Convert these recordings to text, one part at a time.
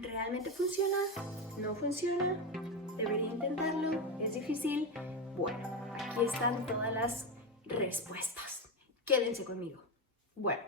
¿Realmente funciona? ¿No funciona? ¿Debería intentarlo? ¿Es difícil? Bueno, aquí están todas las respuestas. Quédense conmigo. Bueno,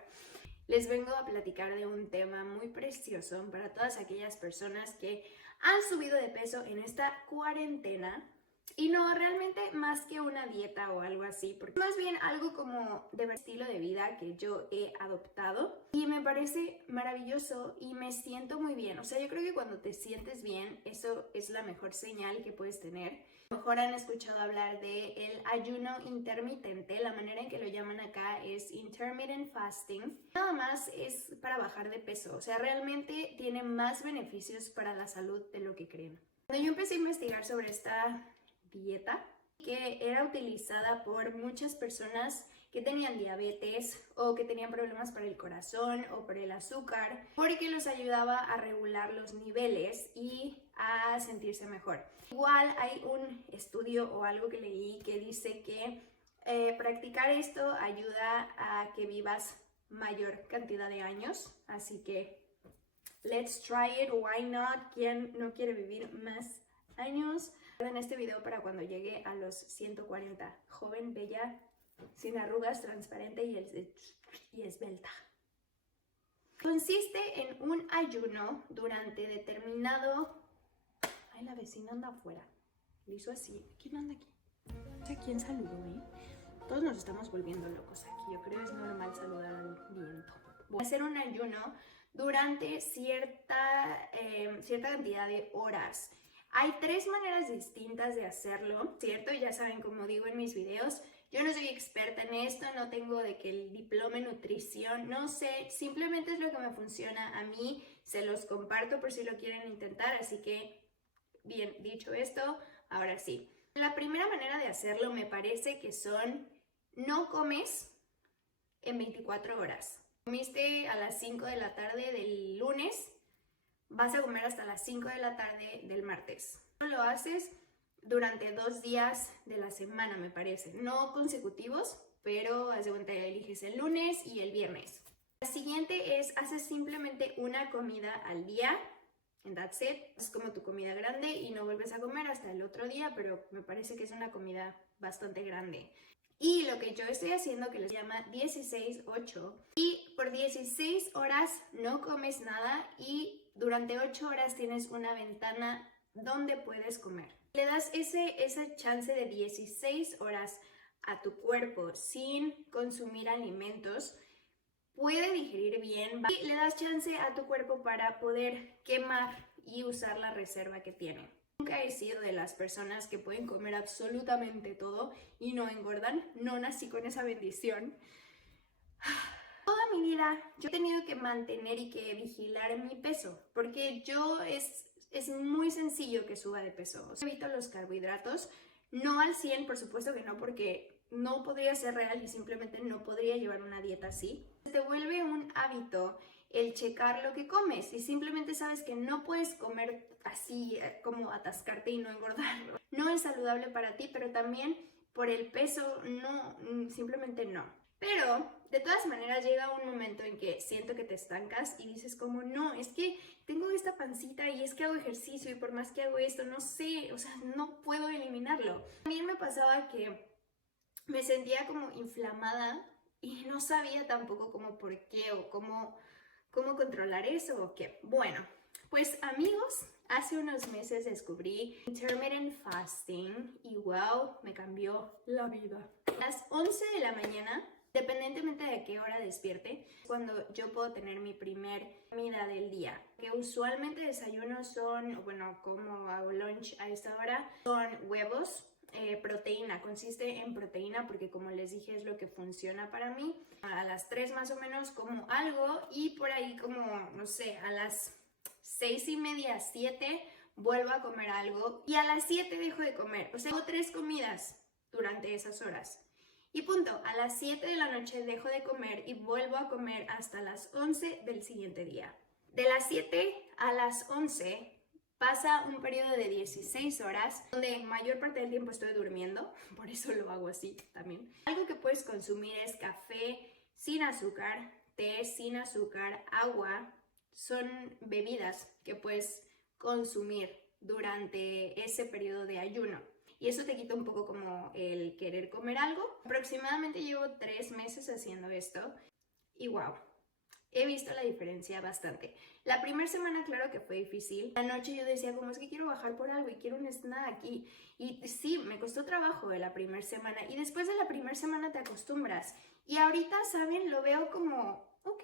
les vengo a platicar de un tema muy precioso para todas aquellas personas que han subido de peso en esta cuarentena. Y no realmente más que una dieta o algo así, porque más bien algo como de estilo de vida que yo he adoptado y me parece maravilloso y me siento muy bien. O sea, yo creo que cuando te sientes bien, eso es la mejor señal que puedes tener. A lo mejor han escuchado hablar de el ayuno intermitente, la manera en que lo llaman acá es intermittent fasting. Nada más es para bajar de peso, o sea, realmente tiene más beneficios para la salud de lo que creen. Cuando yo empecé a investigar sobre esta dieta que era utilizada por muchas personas que tenían diabetes o que tenían problemas para el corazón o por el azúcar, porque los ayudaba a regular los niveles y a sentirse mejor. Igual hay un estudio o algo que leí que dice que practicar esto ayuda a que vivas mayor cantidad de años, así que let's try it, why not? ¿Quién no quiere vivir más años? En este video para cuando llegue a los 140, joven, bella, sin arrugas, transparente y esbelta. Consiste en un ayuno durante determinado... Ay, la vecina anda afuera. Lo hizo así. ¿Quién anda aquí? No sé quién saludó, ¿eh? Todos nos estamos volviendo locos aquí. Yo creo que es normal saludar al viento. Voy a hacer un ayuno durante cierta cantidad de horas. Hay 3 maneras distintas de hacerlo, ¿cierto? Ya saben, como digo en mis videos, yo no soy experta en esto, no tengo de que el diploma en nutrición, no sé, simplemente es lo que me funciona a mí, se los comparto por si lo quieren intentar, así que, bien, dicho esto, ahora sí. La primera manera de hacerlo me parece que son, no comes en 24 horas. Comiste a las 5 de la tarde del lunes, vas a comer hasta las 5 de la tarde del martes. Lo haces durante 2 días de la semana, me parece. No consecutivos, pero haz de cuenta que eliges el lunes y el viernes. La siguiente es, haces simplemente una comida al día, and that's it. Es como tu comida grande y no vuelves a comer hasta el otro día, pero me parece que es una comida bastante grande. Y lo que yo estoy haciendo, que les llama 16-8, y por 16 horas no comes nada y durante 8 horas tienes una ventana donde puedes comer. Le das esa chance de 16 horas a tu cuerpo sin consumir alimentos, puede digerir bien y le das chance a tu cuerpo para poder quemar y usar la reserva que tiene. Nunca he sido de las personas que pueden comer absolutamente todo y no engordan. No nací con esa bendición. Toda mi vida yo he tenido que mantener y que vigilar mi peso, porque es muy sencillo que suba de peso. O sea, evito los carbohidratos, no al 100, por supuesto que no, porque no podría ser real y simplemente no podría llevar una dieta así. Te vuelve un hábito el checar lo que comes y simplemente sabes que no puedes comer así como atascarte y no engordar. No es saludable para ti, pero también por el peso no, simplemente no. Pero de todas maneras llega un momento en que siento que te estancas y dices como no, es que tengo esta pancita y es que hago ejercicio y por más que hago esto, no sé, o sea, no puedo eliminarlo. También me pasaba que me sentía como inflamada y no sabía tampoco como por qué o cómo controlar eso o qué. Bueno, pues amigos, hace unos meses descubrí intermittent fasting y wow, me cambió la vida. A las 11 de la mañana, dependientemente de a qué hora despierte, cuando yo puedo tener mi primer comida del día. Que usualmente desayunos son, bueno, como hago lunch a esta hora, son huevos, proteína, consiste en proteína porque como les dije es lo que funciona para mí. A las 3 más o menos como algo y por ahí como, no sé, a las 6:30, 7 vuelvo a comer algo y a las 7 dejo de comer. O sea, hago 3 comidas durante esas horas. Y punto, a las 7 de la noche dejo de comer y vuelvo a comer hasta las 11 del siguiente día. De las 7 a las 11 pasa un periodo de 16 horas donde mayor parte del tiempo estoy durmiendo, por eso lo hago así también. Algo que puedes consumir es café sin azúcar, té sin azúcar, agua son bebidas que puedes consumir durante ese periodo de ayuno. Y eso te quita un poco como el querer comer algo. Aproximadamente llevo 3 meses haciendo esto y wow, he visto la diferencia bastante. La primera semana claro que fue difícil. La noche yo decía como es que quiero bajar por algo y quiero un snack y sí, me costó trabajo de la primera semana y después de la primera semana te acostumbras. Y ahorita, ¿saben? Lo veo como, ok,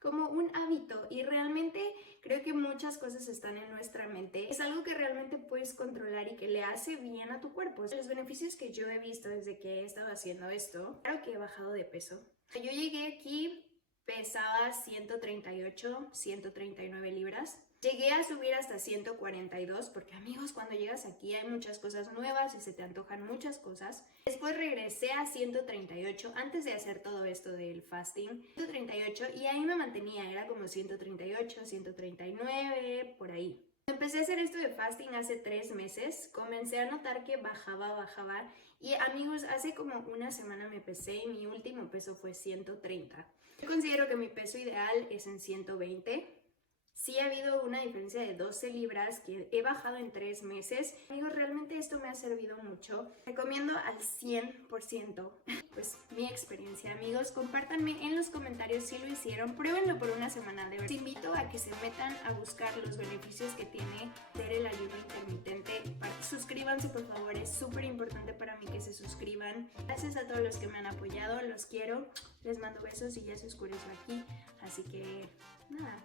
como un hábito y realmente creo que muchas cosas están en nuestra mente. Es algo que realmente puedes controlar y que le hace bien a tu cuerpo. Los beneficios que yo he visto desde que he estado haciendo esto, claro que he bajado de peso. Yo llegué aquí, pesaba 138, 139 libras. Llegué a subir hasta 142 porque amigos, cuando llegas aquí hay muchas cosas nuevas y se te antojan muchas cosas. Después regresé a 138 antes de hacer todo esto del fasting. 138 y ahí me mantenía, era como 138, 139, por ahí. Empecé a hacer esto de fasting hace 3 meses, comencé a notar que bajaba y amigos, hace como una semana me pesé y mi último peso fue 130. Yo considero que mi peso ideal es en 120. Sí ha habido una diferencia de 12 libras que he bajado en 3 meses. Amigos, realmente esto me ha servido mucho. Recomiendo al 100% pues mi experiencia. Amigos, compártanme en los comentarios si lo hicieron. Pruébenlo por una semana de verdad. Te invito a que se metan a buscar los beneficios que tiene hacer el ayuno intermitente. Suscríbanse por favor, es súper importante para mí que se suscriban. Gracias a todos los que me han apoyado, los quiero. Les mando besos y ya se oscureció aquí. Así que nada.